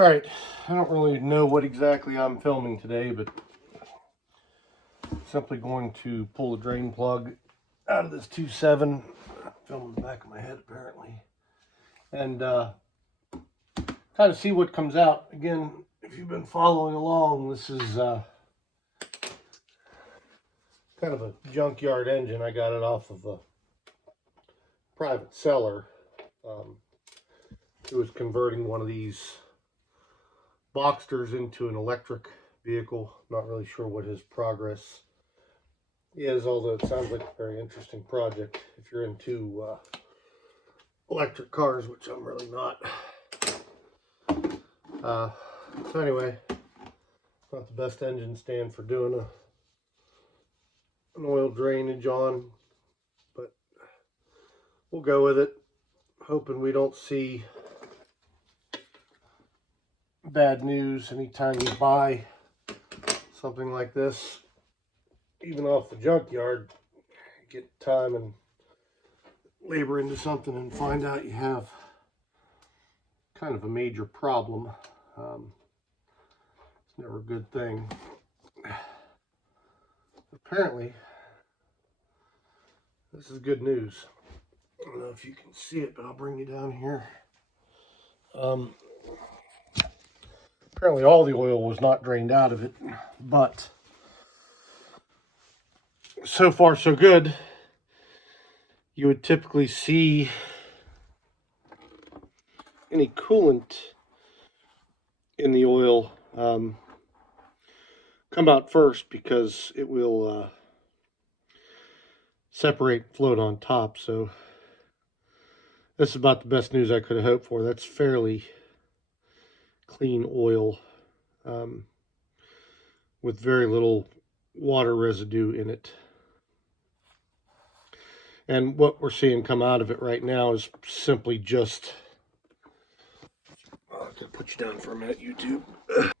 All right, I don't really know what exactly I'm filming today, but simply going to pull the drain plug out of this 2.7. Filming the back of my head apparently, and kind of see what comes out. Again, if you've been following along, this is kind of a junkyard engine. I got it off of a private seller who was converting one of these Boxsters into an electric vehicle. Not really sure what his progress is, although it sounds like a very interesting project if you're into electric cars, which I'm really not. So anyway, not the best engine stand for doing an oil drainage on, but we'll go with it, hoping we don't see bad news anytime you buy something like this, even off the junkyard. Get time and labor into something and find out you have kind of a major problem. It's never a good thing. Apparently, this is good news. I don't know if you can see it, but I'll bring you down here. Apparently all the oil was not drained out of it, but so far so good. You would typically see any coolant in the oil come out first, because it will separate and float on top. So this is about the best news I could have hoped for. That's fairly clean oil with very little water residue in it. And what we're seeing come out of it right now is simply just, I'm going to put you down for a minute, YouTube. What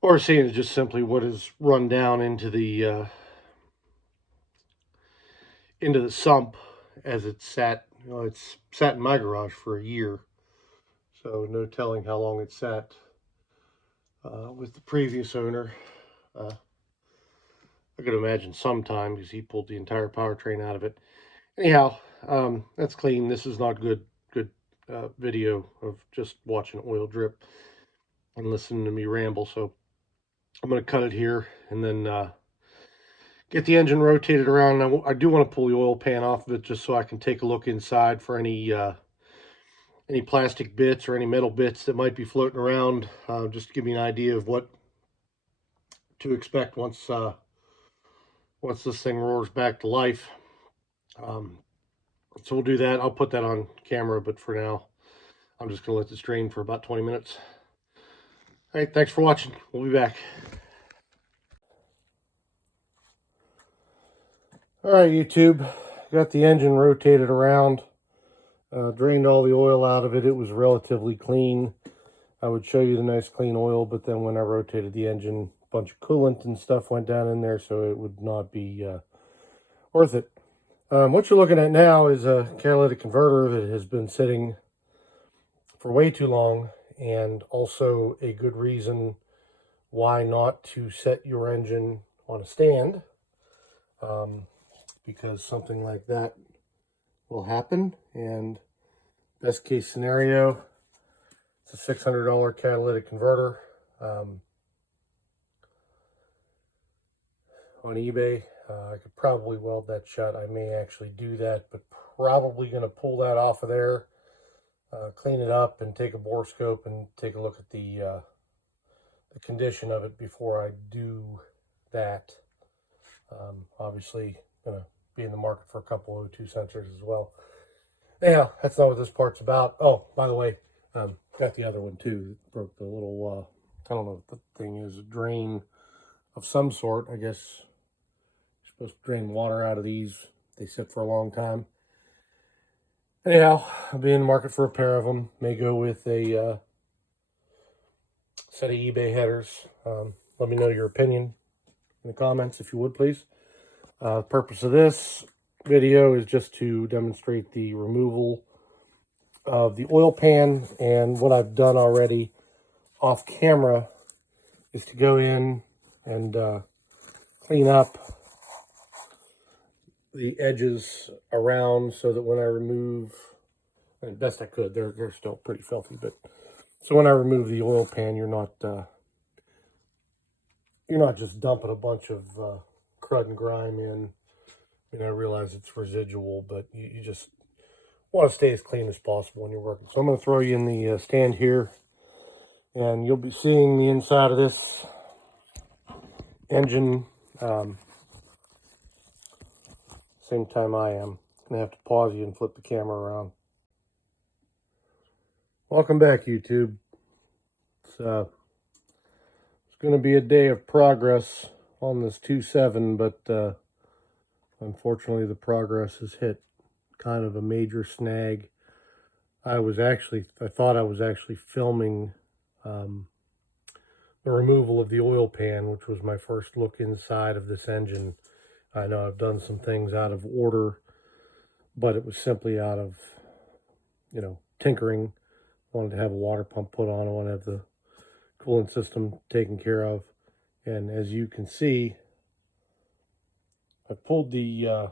we're seeing is just simply what has run down into the sump as it's sat. You know, it's sat in my garage for a year, so no telling how long it sat with the previous owner. I could imagine sometime, because he pulled the entire powertrain out of it. Anyhow, that's clean. This is not good video of just watching oil drip and listening to me ramble, so I'm going to cut it here and then get the engine rotated around. I do want to pull the oil pan off of it just so I can take a look inside for any plastic bits or any metal bits that might be floating around, just to give me an idea of what to expect once this thing roars back to life. So we'll do that. I'll put that on camera, but for now, I'm just going to let this drain for about 20 minutes. All right, thanks for watching. We'll be back. All right, YouTube, got the engine rotated around, drained all the oil out of it. It was relatively clean. I would show you the nice clean oil, but then when I rotated the engine, a bunch of coolant and stuff went down in there, so it would not be worth it. What you're looking at now is a catalytic converter that has been sitting for way too long, and also a good reason why not to set your engine on a stand, because something like that will happen. And best case scenario, it's a $600 catalytic converter on eBay. I could probably weld that shut. I may actually do that, but probably going to pull that off of there, clean it up, and take a bore scope and take a look at the condition of it before I do that. Obviously, going to be in the market for a couple of O2 sensors as well. Anyhow, that's not what this part's about. Oh, by the way, got the other one too. Broke the little, I don't know what the thing is, a drain of some sort. I guess you're supposed to drain water out of these. They sit for a long time. Anyhow, I'll be in the market for a pair of them. May go with a set of eBay headers. Let me know your opinion in the comments, if you would, please. The purpose of this video is just to demonstrate the removal of the oil pan, and what I've done already off camera is to go in and clean up the edges around so that when I remove, and best I could, they're still pretty filthy, but so when I remove the oil pan, you're not just dumping a bunch of crud and grime in. I mean, I realize it's residual, but you just want to stay as clean as possible when you're working. So I'm going to throw you in the stand here, and you'll be seeing the inside of this engine. Same time I am. I'm going to have to pause you and flip the camera around. Welcome back, YouTube. It's going to be a day of progress on this 2.7, but unfortunately the progress has hit kind of a major snag. I thought I was actually filming the removal of the oil pan, which was my first look inside of this engine. I know I've done some things out of order, but it was simply out of, tinkering. I wanted to have a water pump put on. I want to have the coolant system taken care of. And as you can see, I pulled the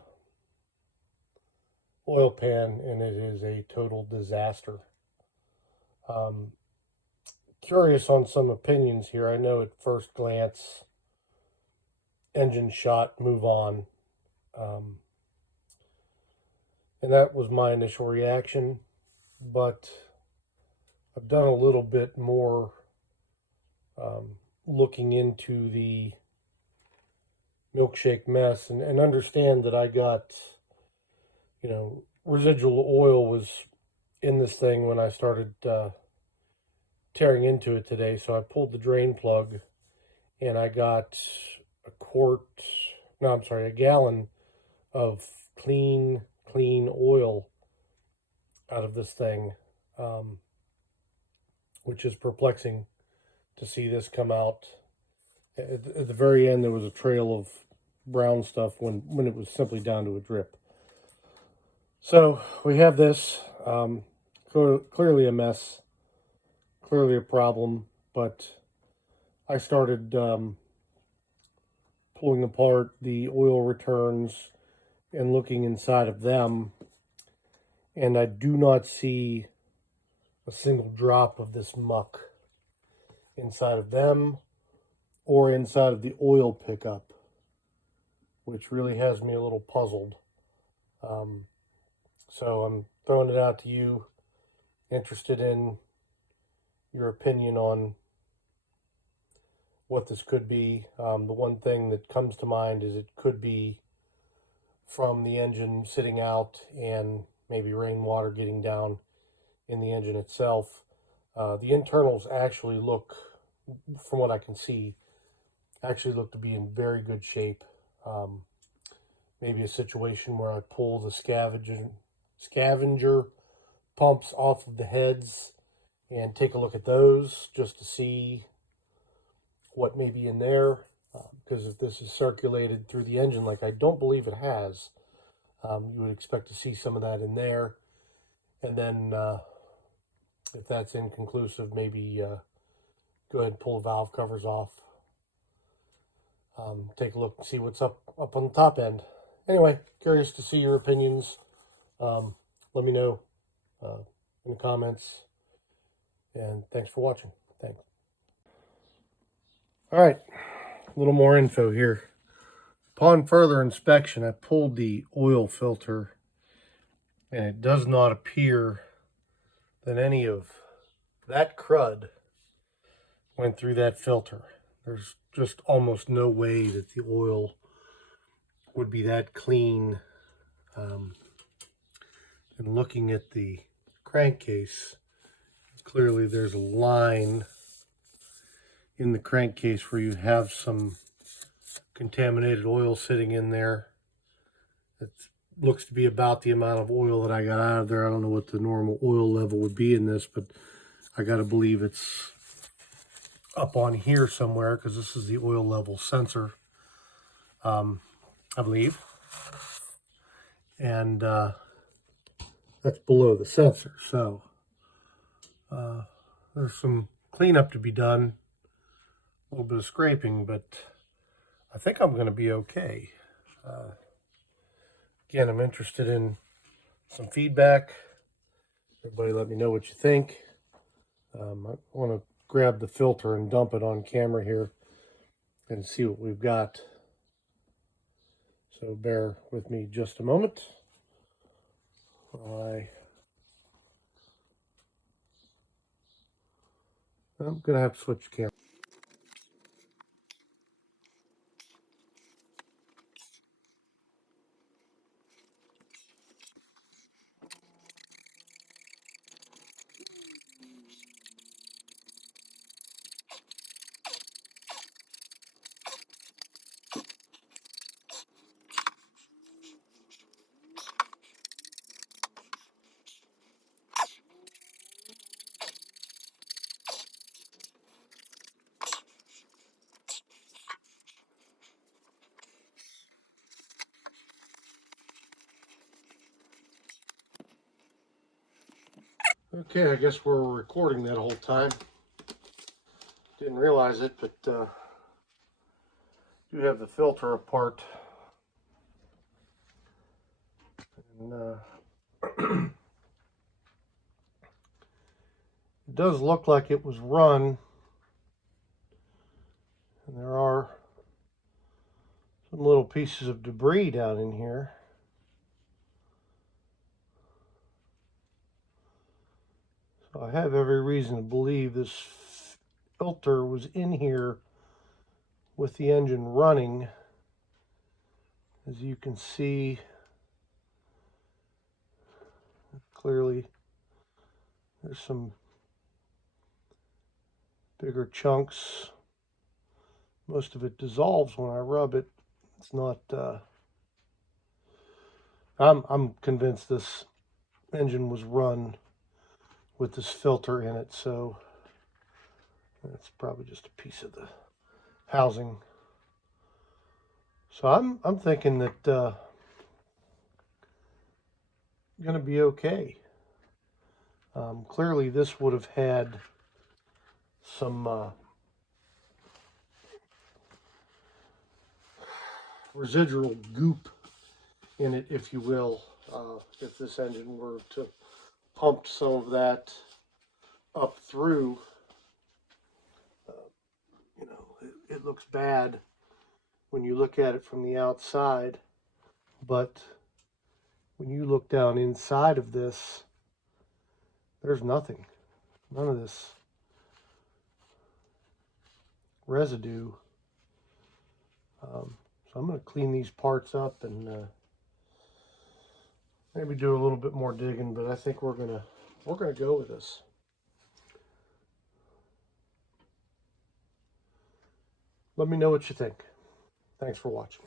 oil pan, and it is a total disaster. Curious on some opinions here. I know at first glance, engine shot, move on. And that was my initial reaction, but I've done a little bit more looking into the milkshake mess and understand that I got, residual oil was in this thing when I started tearing into it today. So I pulled the drain plug, and I got a gallon of clean oil out of this thing, which is perplexing to see this come out. At the very end, there was a trail of brown stuff when it was simply down to a drip. So we have this, clearly a mess, clearly a problem, but I started pulling apart the oil returns and looking inside of them, and I do not see a single drop of this muck inside of them or inside of the oil pickup, which really has me a little puzzled. So I'm throwing it out to you, interested in your opinion on what this could be. The one thing that comes to mind is it could be from the engine sitting out and maybe rainwater getting down in the engine itself. The internals actually look, from what I can see, look to be in very good shape. Maybe a situation where I pull the scavenger pumps off of the heads and take a look at those just to see what may be in there. Because if this is circulated through the engine, like I don't believe it has, you would expect to see some of that in there. And then if that's inconclusive, maybe go ahead and pull the valve covers off. Take a look and see what's up on the top end. Anyway, curious to see your opinions. Let me know in the comments. And thanks for watching. Thanks. All right, a little more info here. Upon further inspection, I pulled the oil filter, and it does not appear that any of that crud went through that filter. There's just almost no way that the oil would be that clean. And looking at the crankcase, clearly there's a line in the crankcase where you have some contaminated oil sitting in there. It looks to be about the amount of oil that I got out of there. I don't know what the normal oil level would be in this, but I got to believe it's up on here somewhere because this is the oil level sensor, I believe. And that's below the sensor. So there's some cleanup to be done, a little bit of scraping, but I think I'm going to be okay. Again, I'm interested in some feedback. Everybody let me know what you think. I want to grab the filter and dump it on camera here and see what we've got. So bear with me just a moment. I'm going to have to switch the camera. Okay, I guess we're recording that whole time. Didn't realize it, but do have the filter apart. And it does look like it was run. And there are some little pieces of debris down in here. So I have every reason to believe this filter was in here with the engine running. As you can see, clearly there's some bigger chunks. Most of it dissolves when I rub it. It's not, I'm convinced this engine was run with this filter in it, so that's probably just a piece of the housing. So I'm thinking that going to be okay. Clearly this would have had some residual goop in it, if you will, if this engine were to pump some of that up through. You know, it looks bad when you look at it from the outside, but when you look down inside of this, there's nothing. None of this residue. So I'm going to clean these parts up and maybe do a little bit more digging, but I think we're gonna go with this. Let me know what you think. Thanks for watching.